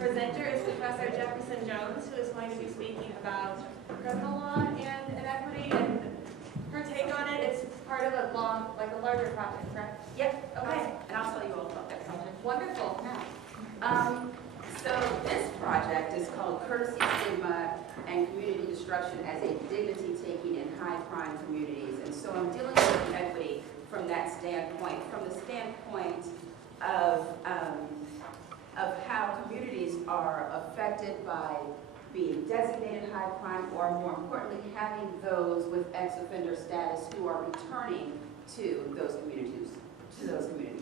presenter is Professor Jefferson-Jones, who is going to be speaking about criminal law and inequity, and her take on it is part of a larger project, correct? Yep, Okay. and I'll tell you all about that project. Wonderful. So this project is called Courtesy, Stigma, and Community Destruction as a Dignity Taking in High Crime Communities. And so I'm dealing with inequity from that standpoint, from the standpoint of how communities are affected by being designated high crime, or more importantly, having those with ex-offender status who are returning to those communities,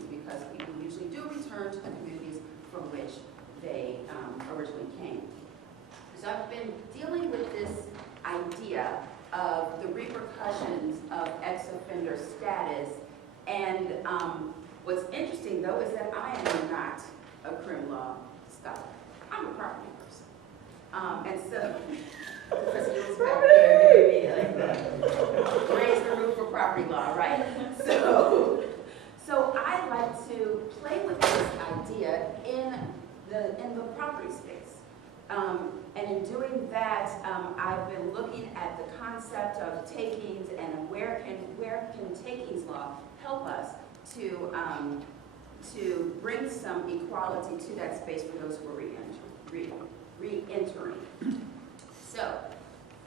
because people usually do return to the communities from which they originally came. So I've been dealing with this idea of the repercussions of ex-offender status, and what's interesting though is that I am not a criminal law scholar. I'm a property person. And so, Professor Lewis back there, raise the roof for property law, right? So I like to play with this idea in the property space. And in doing that, I've been looking at the concept of takings and where can takings law help us to bring some equality to that space for those who are re-entering. So,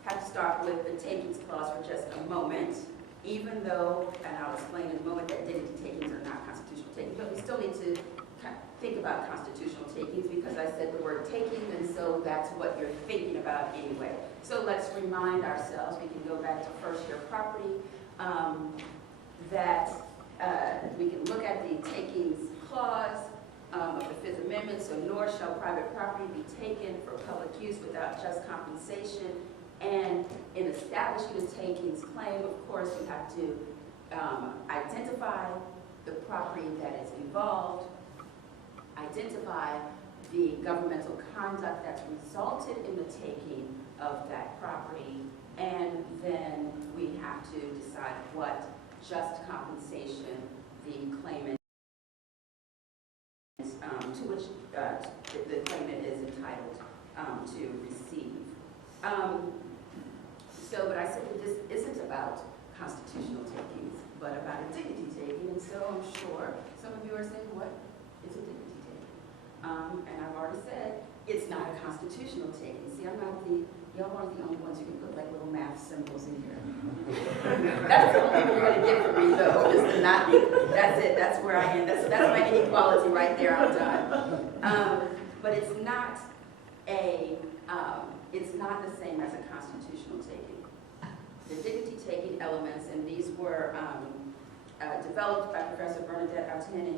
I have to start with the takings clause for just a moment, even though, and I'll explain in a moment, that dignity takings are not constitutional takings, but we still need to think about constitutional takings because I said the word taking, and so that's what you're thinking about anyway. So let's remind ourselves, we can go back to first year property, that we can look at the takings clause of the Fifth Amendment, so nor shall private property be taken for public use without just compensation. And in establishing a takings claim, of course, you have to identify the property that is involved, identify the governmental conduct that's resulted in the taking of that property, and then we have to decide what just compensation the claimant to which the claimant is entitled to receive. But I said that this isn't about constitutional takings, but about a dignity taking, and so I'm sure some of you are saying, what is a dignity taking? And I've already said, it's not a constitutional taking. See, y'all aren't the only ones who can put like little math symbols in here. That's the only thing you're going to get from me, though, is to not be. That's it. That's where I am. That's my inequality right there. I'm done. But it's not the same as a constitutional taking. The dignity taking elements, and these were developed by Professor Bernadette Altini.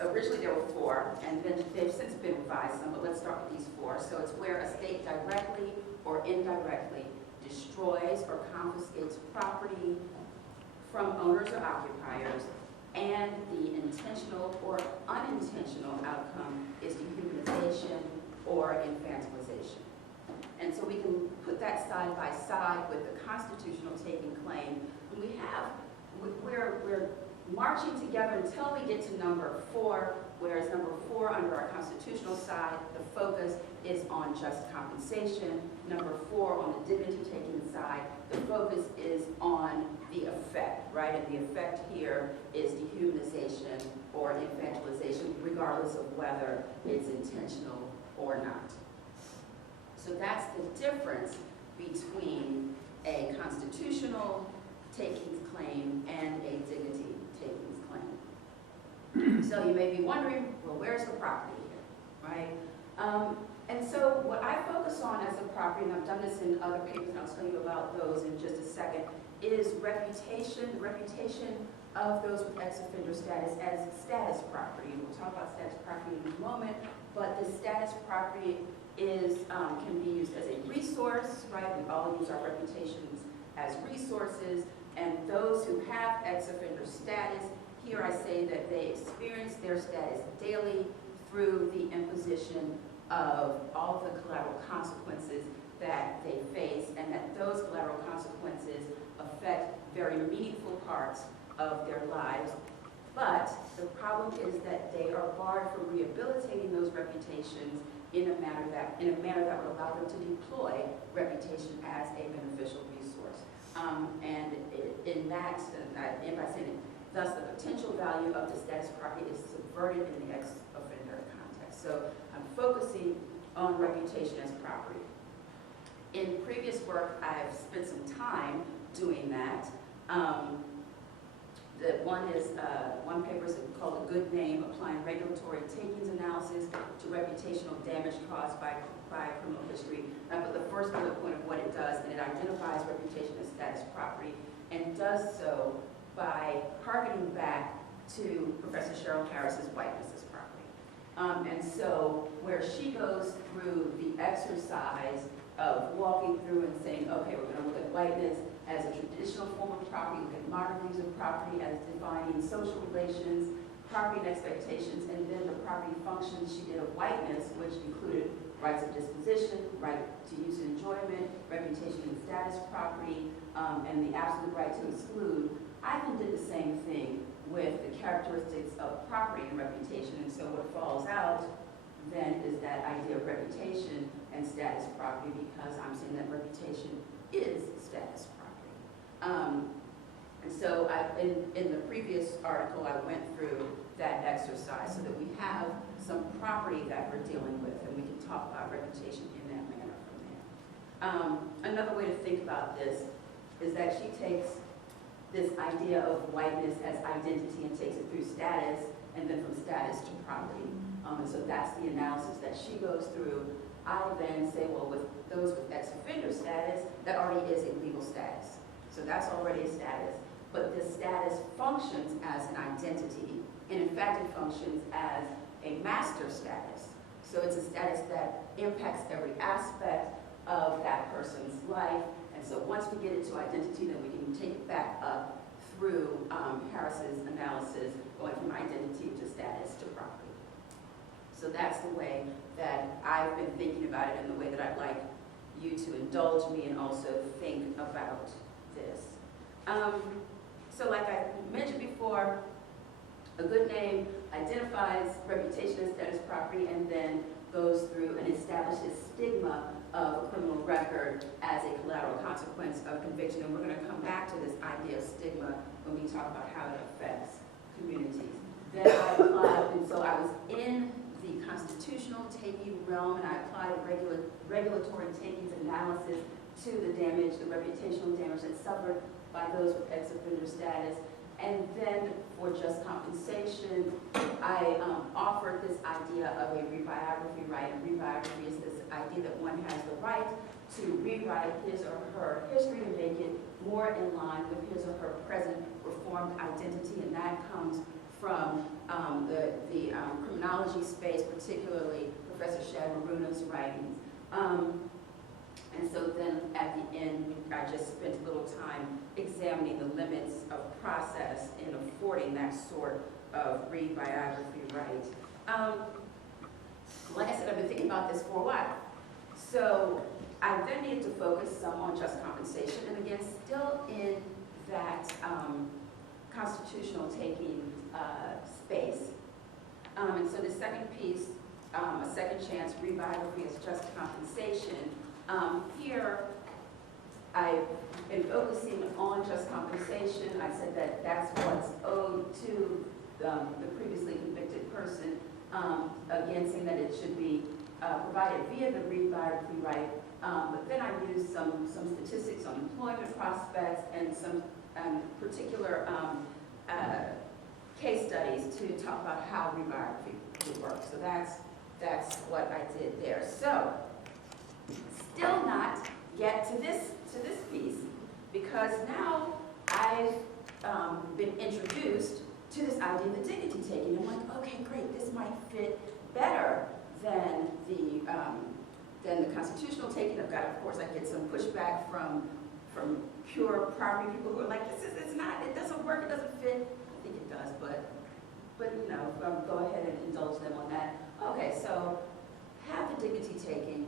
Originally there were 4, and then they've since been revised some, but let's start with these 4. So it's where a state directly or indirectly destroys or confiscates property from owners or occupiers, and the intentional or unintentional outcome is dehumanization or infantilization. And so we can put that side by side with the constitutional taking claim. We're marching together until we get to number 4, whereas number 4 under our constitutional side, the focus is on just compensation. Number 4 on the dignity taking side, the focus is on the effect, right? And the effect here is dehumanization or infantilization, regardless of whether it's intentional or not. So that's the difference between a constitutional takings claim and a dignity takings claim. So you may be wondering, well, where's the property here, right? And so what I focus on as a property, and I've done this in other papers, and I'll tell you about those in just a second, is reputation, the reputation of those with ex-offender status as status property. We'll talk about status property in a moment, but the status property can be used as a resource, right? We all use our reputations as resources, and those who have ex-offender status, here I say that they experience their status daily through the imposition of all of the collateral consequences that they face, and that those collateral consequences affect very meaningful parts of their lives, But the problem is that they are barred from rehabilitating those reputations in a manner that would allow them to deploy reputation as a beneficial resource. In that, and by saying it, thus the potential value of the status property is subverted in the ex-offender context. So I'm focusing on reputation as property. In previous work, I've spent some time doing that. One paper is called A Good Name, Applying Regulatory Takings Analysis to Reputational Damage Caused by Criminal History. But the first bullet point of what it does, and it identifies reputation as status property, and does so by harkening back to Professor Cheryl Harris's whiteness as property. And so where she goes through the exercise of walking through and saying, okay, we're going to look at whiteness as a traditional form of property, look at modern views of property as defining social relations, property and expectations, and then the property functions she did of whiteness, which included rights of disposition, right to use and enjoyment, reputation and status property, and the absolute right to exclude. I then did the same thing with the characteristics of property and reputation, and so what falls out then is that idea of reputation and status property, because I'm saying that reputation is status property. And so in the previous article, I went through that exercise so that we have some property that we're dealing with, and we can talk about reputation in that manner from there. Another way to think about this is that she takes this idea of whiteness as identity and takes it through status, and then from status to property. And so that's the analysis that she goes through. I then say, well, with those with ex-offender status, that already is a legal status. So that's already a status. But this status functions as an identity, and in fact it functions as a master status. So it's a status that impacts every aspect of that person's life. And so once we get into identity, then we can take it back up through Harris's analysis, going from identity to status to property. So that's the way that I've been thinking about it, and the way that I'd like you to indulge me and also think about this. So like I mentioned before, a good name identifies reputation as status property and then goes through and establishes stigma of a criminal record as a collateral consequence of conviction. And we're going to come back to this idea of stigma when we talk about how it affects communities. Then I applied, and so I was in the constitutional taking realm, and I applied regulatory takings analysis to the damage, the reputational damage that's suffered by those with ex-offender status. And then for just compensation, I offered this idea of a rebiography right. And rebiography is this idea that one has the right to rewrite his or her history and make it more in line with his or her present reformed identity, and that comes from the criminology space, particularly Professor Shad Maruna's writings. And so then at the end, I just spent a little time examining the limits of process in affording that sort of rebiography right. Like I said, I've been thinking about this for a while. So I then needed to focus some on just compensation, and again, still in that constitutional taking space. And so the second piece, a second chance rebiography is just compensation. Here, I've been focusing on just compensation. I said that that's what's owed to the previously convicted person. Again, saying that it should be provided via the rebiography right. But then I used some statistics on employment prospects and some particular case studies to talk about how rebiography would work. So that's what I did there. So still not yet to this piece, because now I've been introduced to this idea of the dignity taking. I'm like, okay, great, this might fit better than the constitutional taking. I've got, of course, I get some pushback from pure property people who are like, it's not, it doesn't work, it doesn't fit. I think it does, but you know, go ahead and indulge them on that. Okay, so have the dignity taking,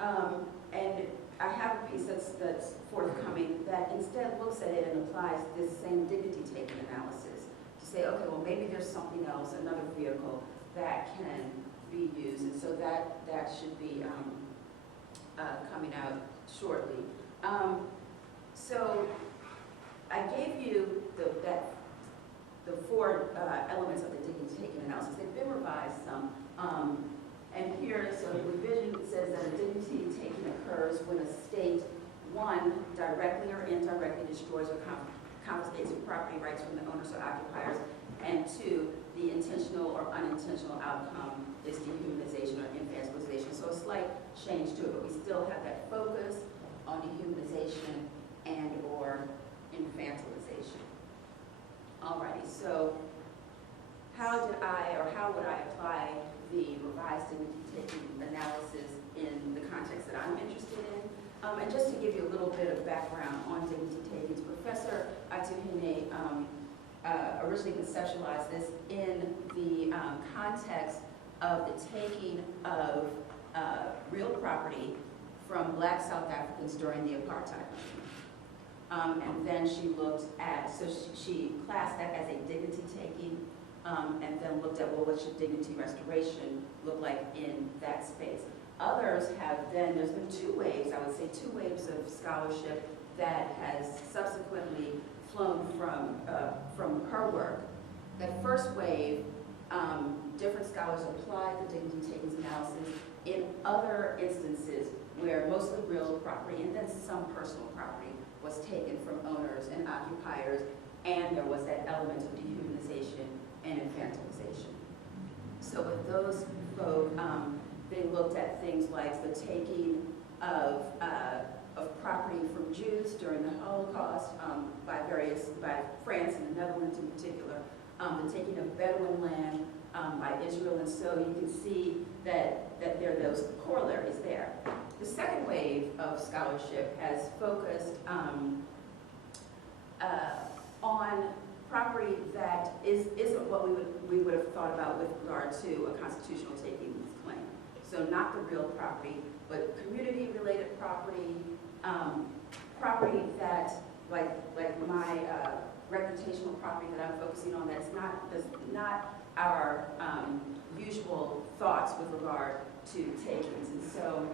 and I have a piece that's forthcoming that instead looks at it and applies this same dignity taking analysis to say, okay, well, maybe there's something else, another vehicle that can be used, and so that should be coming out shortly. So I gave you the four elements of the dignity taking analysis. They've been revised some. And here, so the revision says that a dignity taking occurs when a state, one, directly or indirectly destroys or confiscates property rights from the owners or occupiers, and two, the intentional or unintentional outcome is dehumanization or infantilization. So a slight change to it, but we still have that focus on dehumanization and or infantilization. Alrighty, so how would I apply the revised dignity taking analysis in the context that I'm interested in? And just to give you a little bit of background on dignity takings, Professor Atuhine originally conceptualized this in the context of the taking of real property from Black South Africans during the apartheid regime. And then she looked at, so she classed that as a dignity taking, and then looked at, well, what should dignity restoration look like in that space? Others have then, there's been two waves, I would say two waves of scholarship that has subsequently flown from her work. That first wave, different scholars applied the dignity takings analysis in other instances where mostly real property and then some personal property was taken from owners and occupiers, and there was that element of dehumanization and infantilization. So with those folk, they looked at things like the taking of property from Jews during the Holocaust by France and the Netherlands in particular, the taking of Bedouin land by Israel, and so you can see that there are those corollaries there. The second wave of scholarship has focused on property that isn't what we would have thought about with regard to a constitutional takings claim. So not the real property, but community-related property, property that, like my reputational property that I'm focusing on, that's not our usual thoughts with regard to takings. And so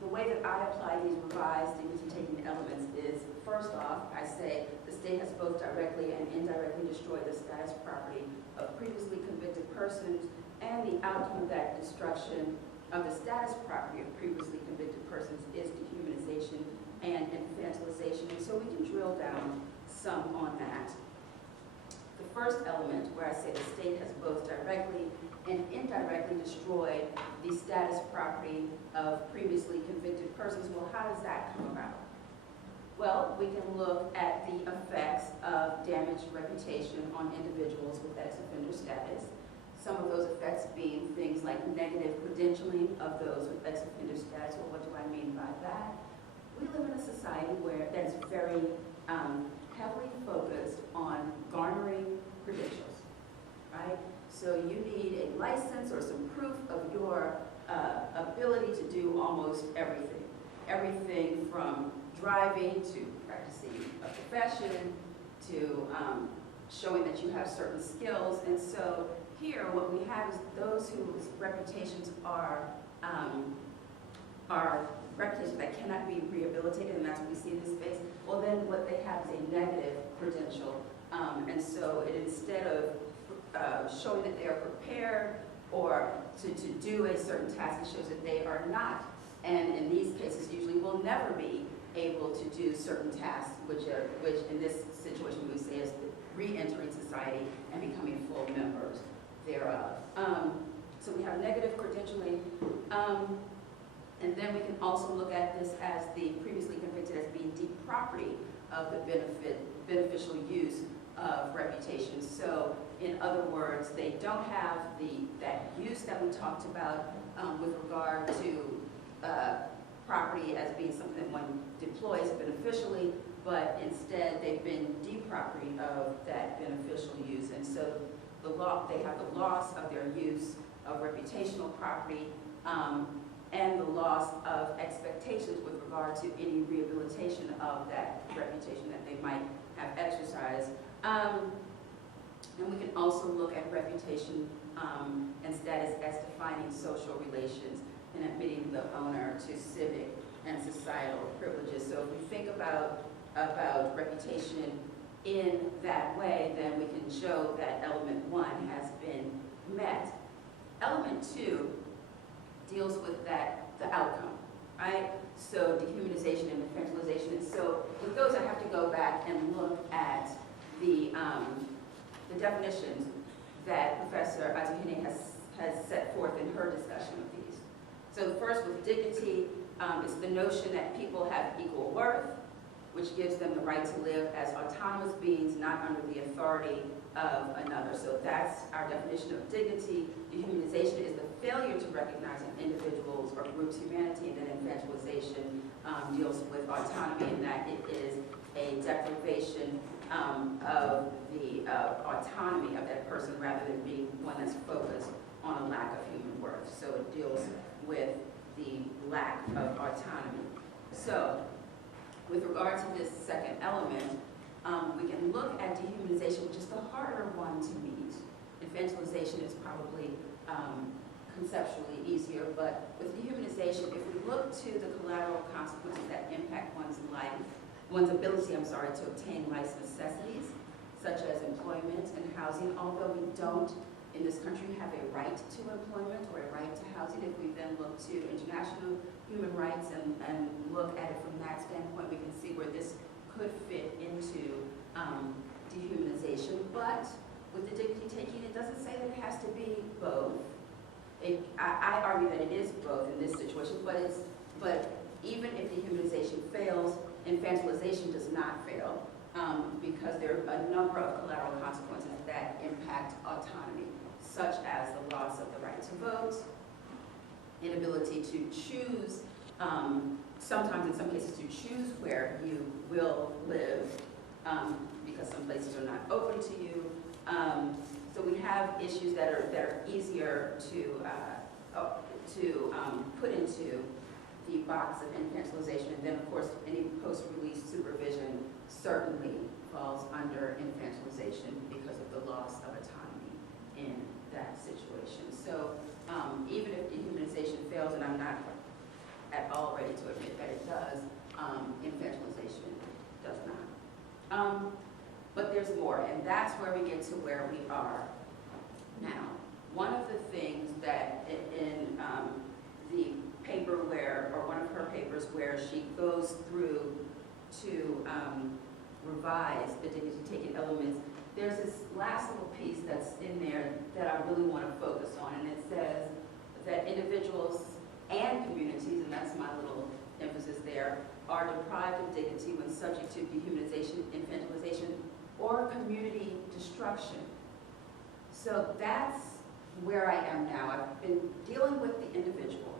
the way that I apply these revised dignity-taking elements is, first off, I say the state has both directly and indirectly destroyed the status property of previously convicted persons, and the outcome of that destruction of the status property of previously convicted persons is dehumanization and infantilization. And so we can drill down some on that. The first element, where I say the state has both directly and indirectly destroyed the status property of previously convicted persons, well, how does that come about? Well, we can look at the effects of damaged reputation on individuals with ex-offender status. Some of those effects being things like negative credentialing of those with ex-offender status. Well, what do I mean by that? We live in a society where that is very heavily focused on garnering credentials, right? So you need a license or some proof of your ability to do almost everything. Everything from driving to practicing a profession to showing that you have certain skills. And so here what we have is those whose reputations are reputations that cannot be rehabilitated, and that's what we see in this space. Well, then what they have is a negative credential. And so instead of showing that they are prepared or to do a certain task, it shows that they are not. And in these cases, usually will never be able to do certain tasks, which in this situation we say is re-entering society and becoming full members thereof. So we have negative credentialing. And then we can also look at this as the previously convicted as being deep property of the beneficial use of reputation. So in other words, they don't have that use that we talked about with regard to property as being something that one deploys beneficially, but instead they've been deep property of that beneficial use. And so they have the loss of their use of reputational property and the loss of expectations with regard to any rehabilitation of that reputation that they might have exercised can also look at reputation and status as defining social relations and admitting the owner to civic and societal privileges. So if we think about reputation in that way, then we can show that element 1 has been met. Element 2 deals with the outcome, right? So dehumanization and infantilization. And so with those, I have to go back and look at the definitions that Professor Azahine has set forth in her discussion of these. So first, with dignity, it's the notion that people have equal worth, which gives them the right to live as autonomous beings, not under the authority of another. So that's our definition of dignity. Dehumanization is the failure to recognize an individual's or group's humanity, and then infantilization deals with autonomy, in that it is a deprivation of the autonomy of that person, rather than being one that's focused on a lack of human worth. So it deals with the lack of autonomy. So with regard to this second element, we can look at dehumanization, which is the harder one to meet. Infantilization is probably conceptually easier, but with dehumanization, if we look to the collateral consequences that impact one's ability, to obtain life's necessities, such as employment and housing, although we don't in this country have a right to employment or a right to housing. If we then look to international human rights and look at it from that standpoint, we can see where this could fit into dehumanization. But with the dignity taking, it doesn't say that it has to be both. I argue that it is both in this situation, but even if dehumanization fails, infantilization does not fail, because there are a number of collateral consequences that impact autonomy, such as the loss of the right to vote, inability to choose, sometimes in some cases to choose where you will live, because some places are not open to you. So we have issues that are easier to put into the box of infantilization, and then of course any post-release supervision certainly falls under infantilization because of the loss of autonomy in that situation. So even if dehumanization fails, and I'm not at all ready to admit that it does, infantilization does not. But there's more, and that's where we get to where we are now. One of the things that in the paper or one of her papers where she goes through to revise the dignity-taking elements, there's this last little piece that's in there that I really want to focus on, and it says that individuals and communities, and that's my little emphasis there, are deprived of dignity when subject to dehumanization, infantilization, or community destruction. So that's where I am now. I've been dealing with the individual,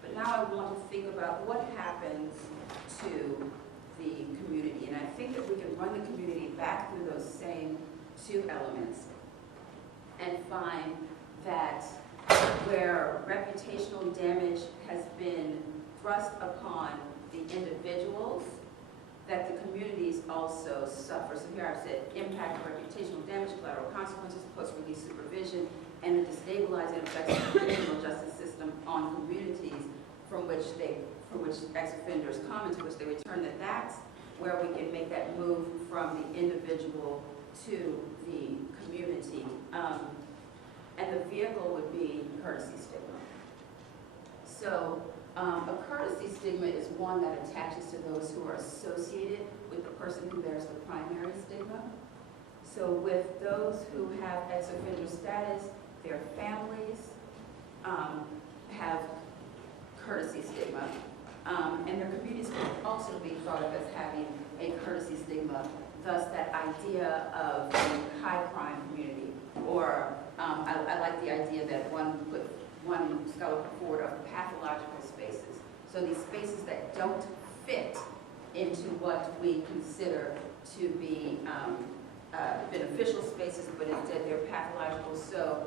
but now I want to think about what happens to the community. And I think that we can run the community back through those same two elements and find that where reputational damage has been thrust upon the individuals, that the communities also suffer. So here I've said impact of reputational damage, collateral consequences, post-release supervision, and the destabilizing effects of the criminal justice system on communities from which ex-offenders come, into which they return, that's where we can make that move from the individual to the community. And the vehicle would be courtesy stigma. So a courtesy stigma is one that attaches to those who are associated with the person who bears the primary stigma. So with those who have ex-offender status, their families have courtesy stigma, and their communities can also be thought of as having a courtesy stigma, thus that idea of a high crime community, or I like the idea that one scholar put forward of pathological spaces. So these spaces that don't fit into what we consider to be beneficial spaces, but instead they're pathological. So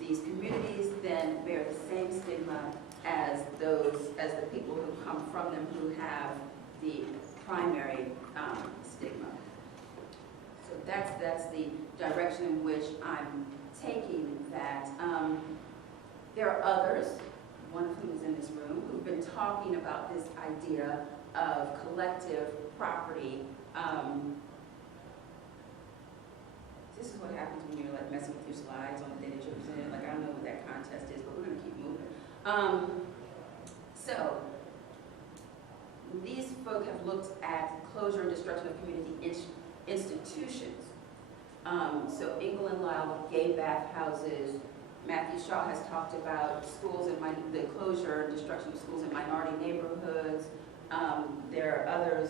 these communities then bear the same stigma as the people who come from them who have the primary stigma. So that's the direction in which I'm taking that. There are others, one of whom is in this room, who've been talking about this idea of collective property. This is what happens when you're like messing with your slides on the day that you're presenting. Like, I don't know what that contest is, but we're going to keep moving. So these folk have looked at closure and destruction of community institutions. So Ingle and Lyle, gay bathhouses. Matthew Shaw has talked about schools and the closure and destruction of schools in minority neighborhoods. There are others,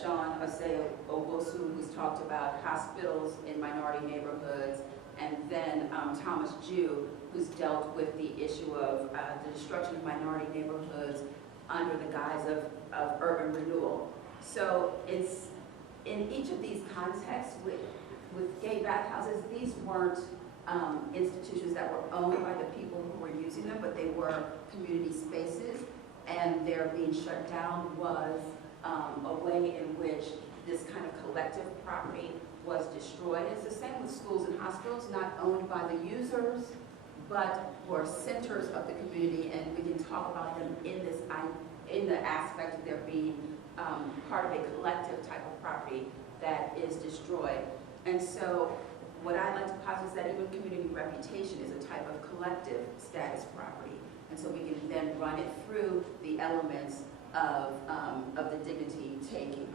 Sean Osei-Owosu, who's talked about hospitals in minority neighborhoods, and then Thomas Jew, who's dealt with the issue of the destruction of minority neighborhoods under the guise of urban renewal. So it's in each of these contexts with gay bathhouses, these weren't institutions that were owned by the people who were using them, but they were community spaces, and their being shut down was a way in which this kind of collective property was destroyed. It's the same with schools and hospitals, not owned by the users, but were centers of the community, and we can talk about them in the aspect of their being part of a collective type of property that is destroyed. And so what I like to posit is that even community reputation is a type of collective status property. And so we can then run it through the elements of the dignity taking.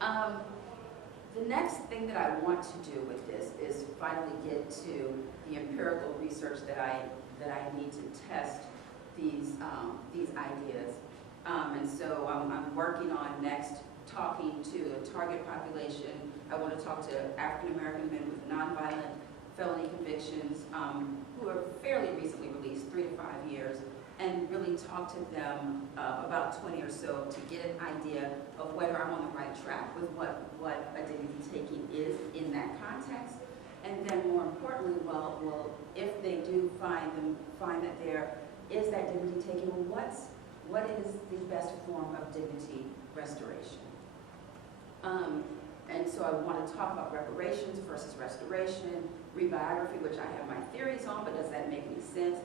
The next thing that I want to do with this is finally get to the empirical research that I need to test these ideas. And so I'm working on next talking to a target population. I want to talk to African American men with nonviolent felony convictions who are fairly recently released, 3 to 5 years, and really talk to them about 20 or so to get an idea of whether I'm on the right track with what a dignity taking is in that context. And then more importantly, well, if they do find that there is that dignity taking, what is the best form of dignity restoration? And so I want to talk about reparations versus restoration, rebiography, which I have my theories on, but does that make any sense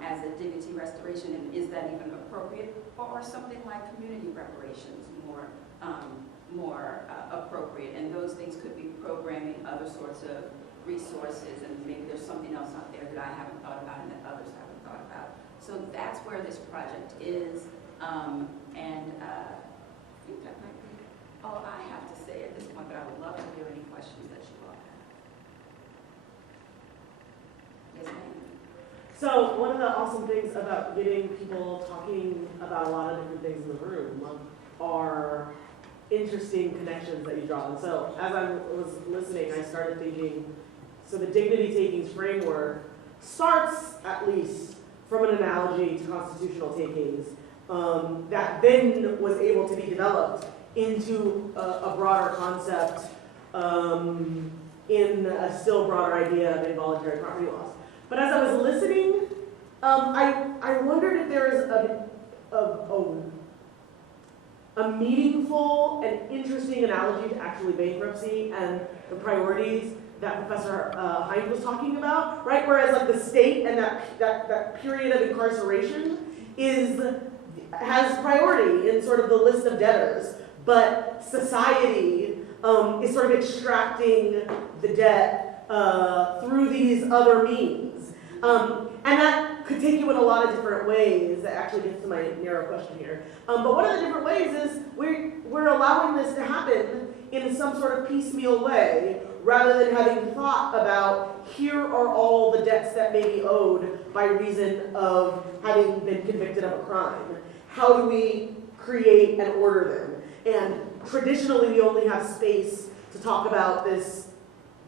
as a dignity restoration, and is that even appropriate? Or something like community reparations more appropriate? And those things could be programming, other sorts of resources, and maybe there's something else out there that I haven't thought about and that others haven't thought about. So that's where this project is, and I think that might be all I have to say at this point, but I would love to hear any questions that you all have. Yes, ma'am. So one of the awesome things about getting people talking about a lot of different things in the room are interesting connections that you draw. And so as I was listening, I started thinking, so the dignity takings framework starts at least from an analogy to constitutional takings that then was able to be developed into a broader concept in a still broader idea of involuntary property loss. But as I was listening, I wondered if there is a meaningful and interesting analogy to actually bankruptcy and the priorities that Professor Hines was talking about, right? Whereas like the state and that period of incarceration has priority in sort of the list of debtors, but society is sort of extracting the debt through these other means. And that could take you in a lot of different ways. That actually gets to my narrow question here. But one of the different ways is we're allowing this to happen in some sort of piecemeal way, rather than having thought about here are all the debts that may be owed by reason of having been convicted of a crime. How do we create and order them? And traditionally we only have space to talk about this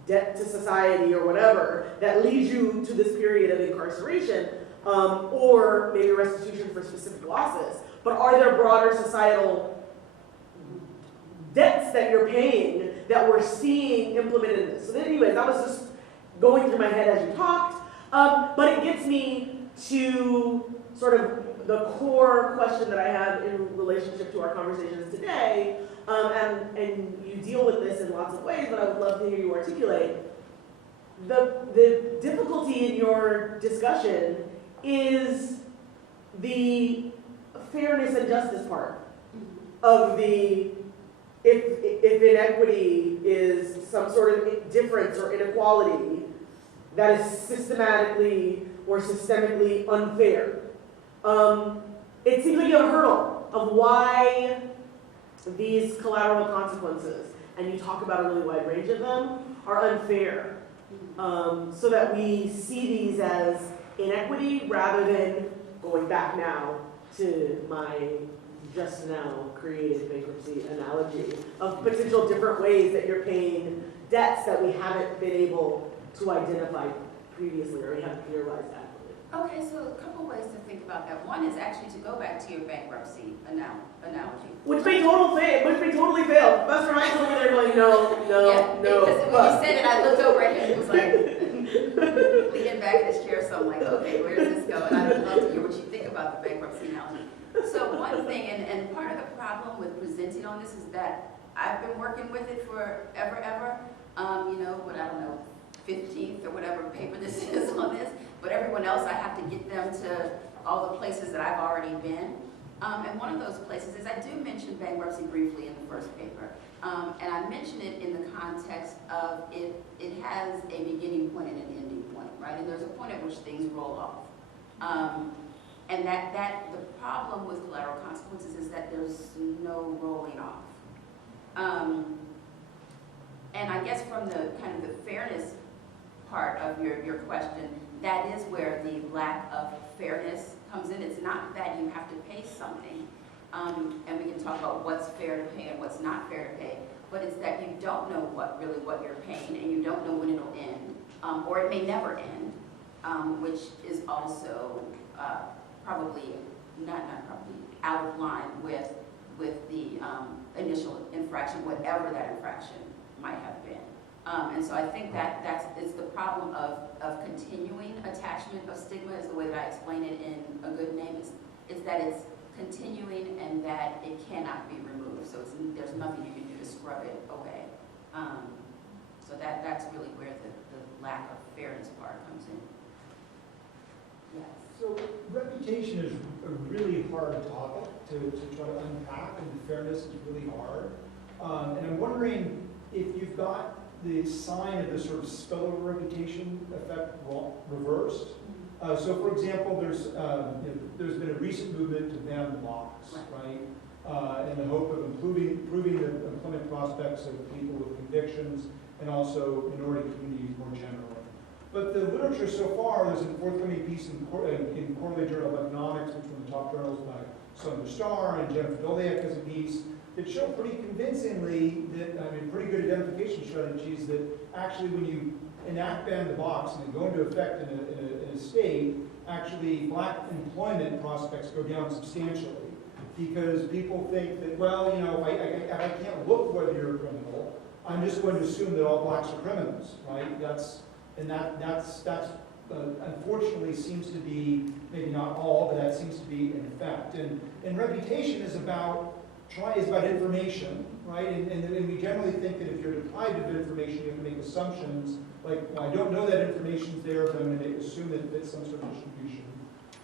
debt to society or whatever that leads you to this period of incarceration, or maybe restitution for specific losses. But are there broader societal debts that you're paying that we're seeing implemented in this? So anyways, that was just going through my head as you talked. But it gets me to sort of the core question that I have in relationship to our conversations today, and you deal deal with this in lots of ways, but I would love to hear you articulate. The difficulty in your discussion is the fairness and justice part of the, if inequity is some sort of difference or inequality that is systematically or systemically unfair. It seems like you have a hurdle of why these collateral consequences, and you talk about a really wide range of them, are unfair. So that we see these as inequity rather than going back now to my just now created bankruptcy analogy of potential different ways that you're paying debts that we haven't been able to identify previously or we haven't theorized adequately. Okay, so a couple ways to think about that. One is actually to go back to your bankruptcy analogy. Which may totally fail. Professor Hines over there going, no, Because when you said it, I looked over at him and was like, leaning back in his chair, so I'm like, okay, where does this go? And I'd love to hear what you think about the bankruptcy analogy. So one thing, and part of the problem with presenting on this is that I've been working with it for ever. I don't know, 15th or whatever paper this is on this, but everyone else, I have to get them to all the places that I've already been. And one of those places is I do mention bankruptcy briefly in the first paper. And I mention it in the context of it has a beginning point and an ending point, right? And there's a point at which things roll off. And that the problem with collateral consequences is that there's no rolling off. And I guess from the kind of the fairness part of your question, that is where the lack of fairness comes in. It's not that you have to pay something, and we can talk about what's fair to pay and what's not fair to pay, but it's that you don't know what you're paying, and you don't know when it'll end, or it may never end, which is also probably out of line with the initial infraction, whatever that infraction might have been. And so I think it's the problem of continuing attachment of stigma is the way that I explain it in A Good Name. It's that it's continuing and that it cannot be removed. So there's nothing you can do to scrub it away. So that's really where the lack of fairness part comes in. Yes. So reputation is a really hard topic to try to unpack, and fairness is really hard. And I'm wondering if you've got the sign of the sort of spillover reputation effect reversed. So for example, there's been a recent movement to ban the box, right? In the hope of improving the employment prospects of people with convictions and also minority communities more generally. But the literature so far, there's a forthcoming piece in Quarterly Journal of Economics, which is one of the top journals by Sundar Starr and Jennifer Dolyak as a piece, that show pretty convincingly that, pretty good identification strategies that actually when you enact ban the box and go into effect in a state, actually black employment prospects go down substantially. Because people think that, well, if I can't look whether you're a criminal, I'm just going to assume that all blacks are criminals, right? That's unfortunately seems to be, maybe not all, but that seems to be an effect. And reputation is about information, right? And we generally think that if you're deprived of information, you have to make assumptions, like, well, I don't know that information's there, but I'm going to assume that it's some sort of distribution.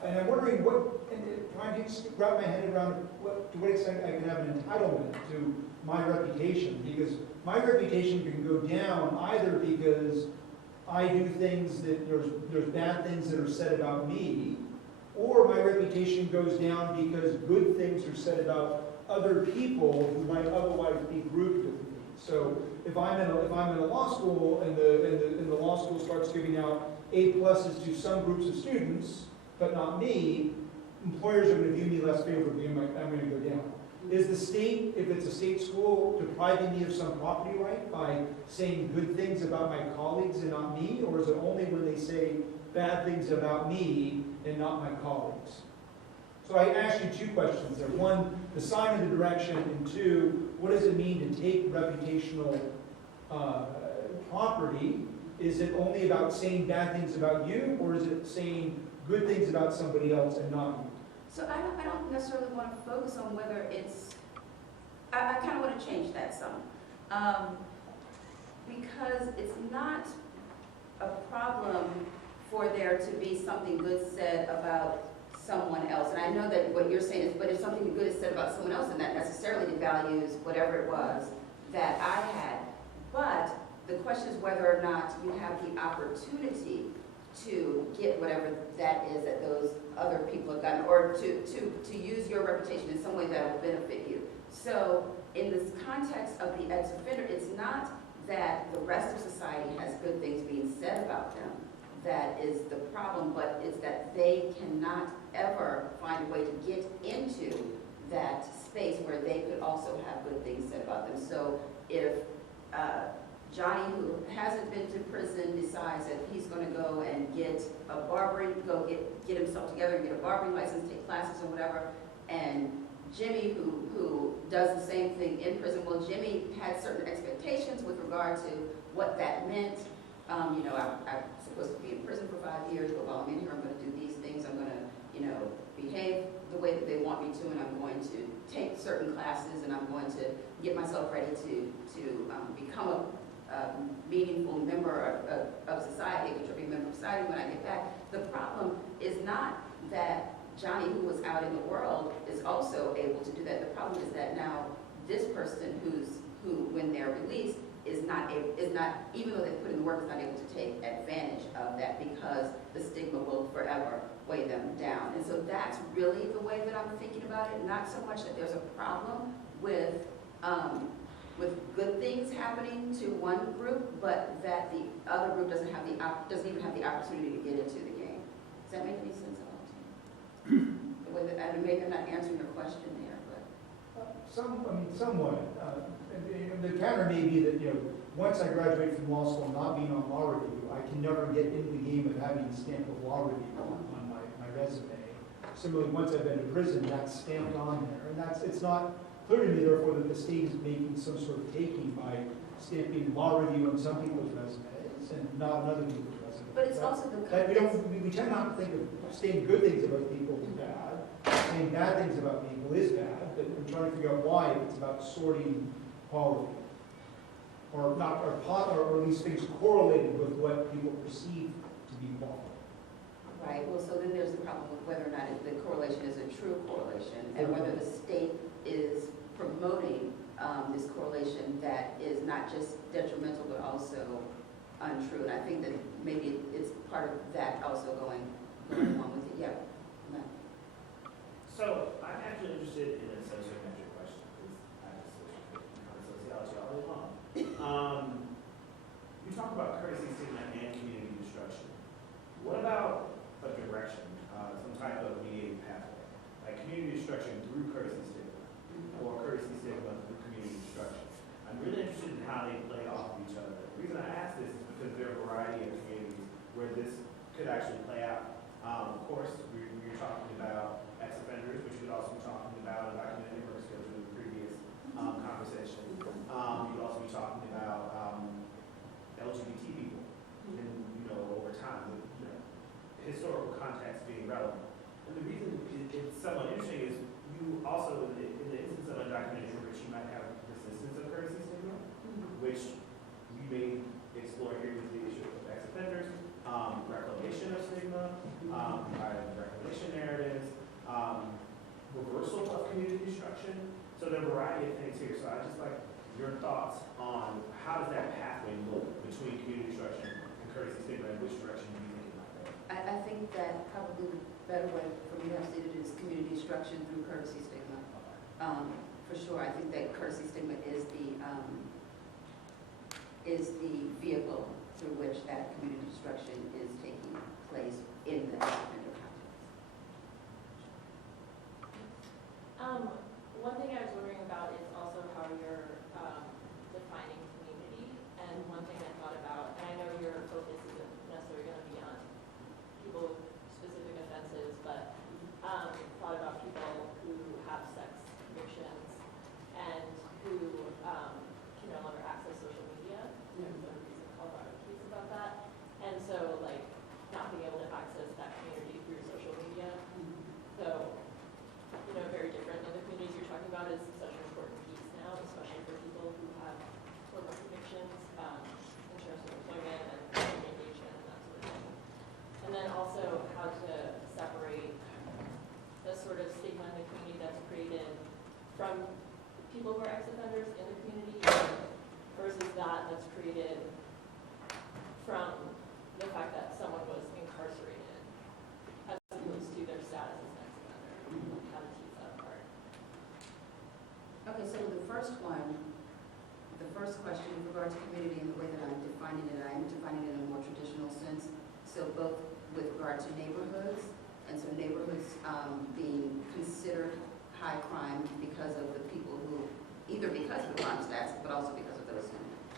And I'm wondering trying to wrap my head around to what extent I can have an entitlement to my reputation, because my reputation can go down either because I do things that there's bad things that are said about me, or my reputation goes down because good things are said about other people who might otherwise be grouped with me. So if I'm in a law school and the law school starts giving out A+ to some groups of students, but not me, employers are going to view me less favorably, and I'm going to go down. Is the state, if it's a state school, depriving me of some property right by saying good things about my colleagues and not me, or is it only when they say bad things about me and not my colleagues? So I asked you two questions there. One, the sign of the direction, and two, what does it mean to take reputational property? Is it only about saying bad things about you, or is it saying good things about somebody else and not you? So I don't necessarily want to focus on whether it's, I kind of want to change that some. Because it's not a problem for there to be something good said about someone else. And I know that what you're saying is, but if something good is said about someone else, then that necessarily devalues whatever it was that I had. But the question is whether or not you have the opportunity to get whatever that is that those other people have gotten, or to use your reputation in some way that will benefit you. So in this context of the ex-offender, it's not that the rest of society has good things being said about them that is the problem, but it's that they cannot ever find a way to get into that space where they could also have good things said about them. So if Johnny, who hasn't been to prison, decides that he's going to go and get a barbering, get himself together and get a barbering license, take classes or whatever, and Jimmy, who does the same thing in prison, well, Jimmy had certain expectations with regard to what that meant. I'm supposed to be in prison for 5 years, but while I'm in here, I'm going to do these things. I'm going to, behave the way that they want me to, and I'm going to take certain classes, and I'm going to get myself ready to become a meaningful member of society, a contributing member of society when I get back. The problem is not that Johnny, who was out in the world, is also able to do that. The problem is that now this person who when they're released, is not, even though they put in the work, is not able to take advantage of that because the stigma will forever weigh them down. And so that's really the way that I'm thinking about it. Not so much that there's a problem with good things happening to one group, but that the other group doesn't even have the opportunity to get into the game. Does that make any sense at all to you? The way that, maybe I'm not answering your question there, but. Somewhat. And the counter may be that, once I graduate from law school, not being on law review, I can never get into the game of having the stamp of law review on my resume. Similarly, once I've been in prison, that's stamped on there. And it's not clear to me, therefore, that the state is making some sort of taking by stamping law review on some people's resumes and not on other people's resumes. But it's also the we tend not to think of saying good things about people is bad, saying bad things about people is bad, but we're trying to figure out why if it's about sorting quality, or not, or at least things correlated with what people perceive to be quality. Right, well, so then there's the problem with whether or not the correlation is a true correlation, and whether the state is promoting this correlation that is not just detrimental but also untrue. And I think that maybe it's part of that also going along with it. Yeah. No. So I'm actually interested in a sociometric question because I have sociology all day long. You talk about courtesy, stigma, and community destruction. What about a direction, some type of mediating pathway, like community destruction through courtesy stigma, or courtesy stigma through community destruction? I'm really interested in how they play off of each other. The reason I ask this is because there are a variety of communities where this could actually play out. Of course, we're talking about ex-offenders, which we could also be talking about undocumented immigrants in the previous conversation. You could also be talking about LGBT people, and over time, historical context being relevant. And the reason it's somewhat interesting is you also, in the instance of undocumented immigrants, you might have persistence of courtesy stigma, which we may explore here with the issue of ex-offenders, reclamation of stigma, reclamation narratives, reversal of community destruction. So there are a variety of things here. So I just like your thoughts on how does that pathway look between community destruction and courtesy stigma, and which direction do you think it might go? I think that probably the better way for me to have stated it is community destruction through courtesy stigma. For sure, I think that courtesy stigma is the vehicle through which that community destruction is taking place in the offender context. One thing I was wondering about is also how you're defining community. And one thing I thought about, and I know your focus isn't necessarily going to be on people with specific offenses, but thought about people who have sex convictions and who can no longer access social media. There's a recent Colorado case about that. And so, not being able to access that community through people who are ex-offenders in the community versus that that's created from the fact that someone was incarcerated as opposed to their status as an ex-offender? How to tease that apart? Okay, so the first question with regard to community and the way that I'm defining it in a more traditional sense. So both with regard to neighborhoods, and so neighborhoods being considered high crime because of the people who, either because of the crime stats, but also because of those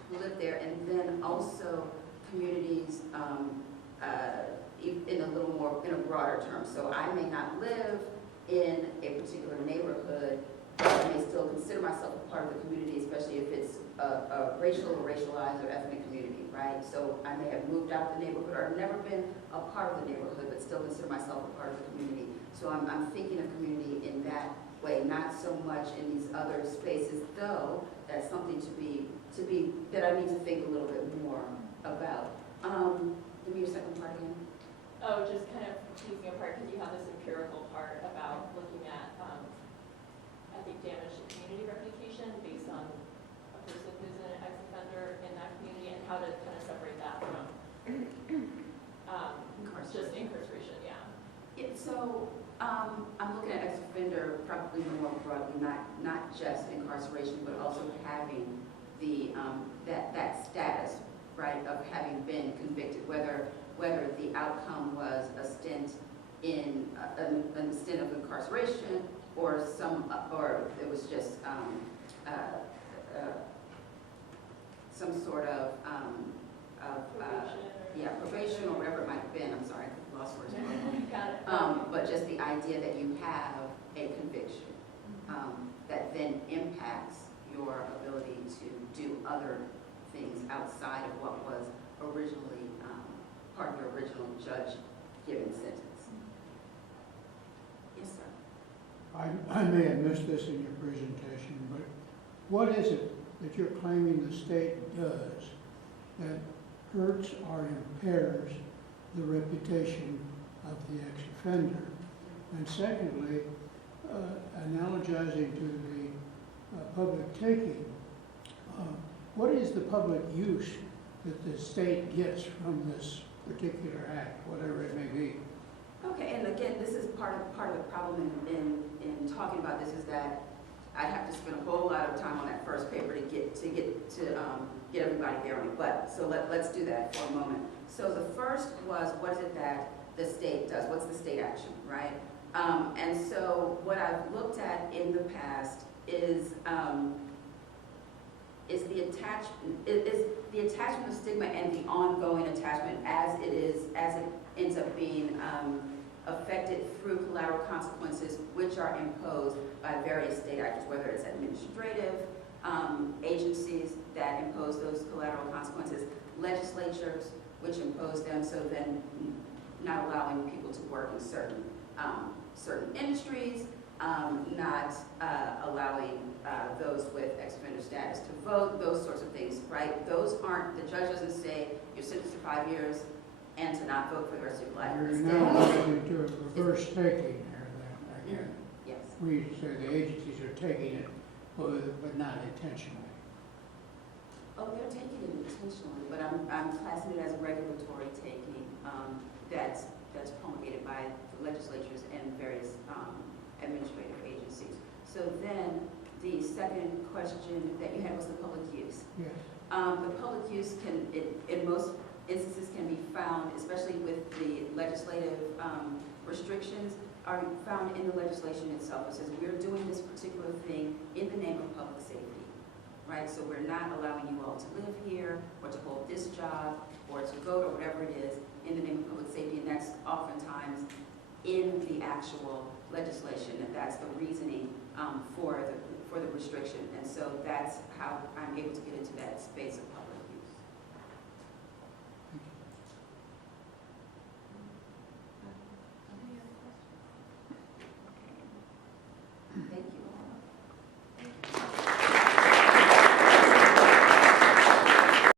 who live there, and then also communities in a little more, in a broader term. So I may not live in a particular neighborhood, but I may still consider myself a part of the community, especially if it's a racial or racialized or ethnic community, right? So I may have moved out the neighborhood or never been a part of the neighborhood, but still consider myself a part of the community. So I'm thinking of community in that way, not so much in these other spaces, though that's something that I need to think a little bit more about. Give me your second part again. Oh, just kind of teasing apart, because you have this empirical part about looking at, I think, damage to community reputation based on a person who's an ex-offender in that community, and how to kind of separate that from just incarceration, yeah. So I'm looking at ex-offender probably more broadly, not just incarceration, but also having the that status, right, of having been convicted, whether the outcome was a stint in a stint of incarceration or it was just some sort of probation or whatever it might have been. I'm sorry, I lost words. Got it. But just the idea that you have a conviction that then impacts your ability to do other things outside of what was originally part of your original judge-given sentence. Yes, sir. I may have missed this in your presentation, but what is it that you're claiming the state does that hurts or impairs the reputation of the ex-offender? And secondly, analogizing to the public taking, what is the public use that the state gets from this particular act, whatever it may be? Okay, and again, this is part of the problem in talking about this is that I have to spend a whole lot of time on that first paper to get everybody there on it. But so let's do that for a moment. So the first was, what is it that the state does? What's the state action, right? And so what I've looked at in the past is the attachment of stigma and the ongoing attachment as it ends up being affected through collateral consequences which are imposed by various state actors, whether it's administrative agencies that impose those collateral consequences, legislatures which impose them, so then not allowing people to work in certain industries, not allowing those with ex-offender status to vote, those sorts of things, right? Those aren't, the judge doesn't say you're sentenced to 5 years and to not vote for the rest of your life. You're now going to a reverse taking here then, again. Yes. We say the agencies are taking it, but not intentionally. Oh, they're taking it intentionally, but I'm classing it as a regulatory taking that's promulgated by the legislatures and various administrative agencies. So then the second question that you had was the public use. Yes. The public use can, in most instances, can be found, especially with the legislative restrictions, are found in the legislation itself. It says we're doing this particular thing in the name of public safety, right? So we're not allowing you all to live here or to hold this job or to vote or whatever it is in the name of public safety, and that's oftentimes in the actual legislation, and that's the reasoning for the restriction. And so that's how I'm able to get into that space of public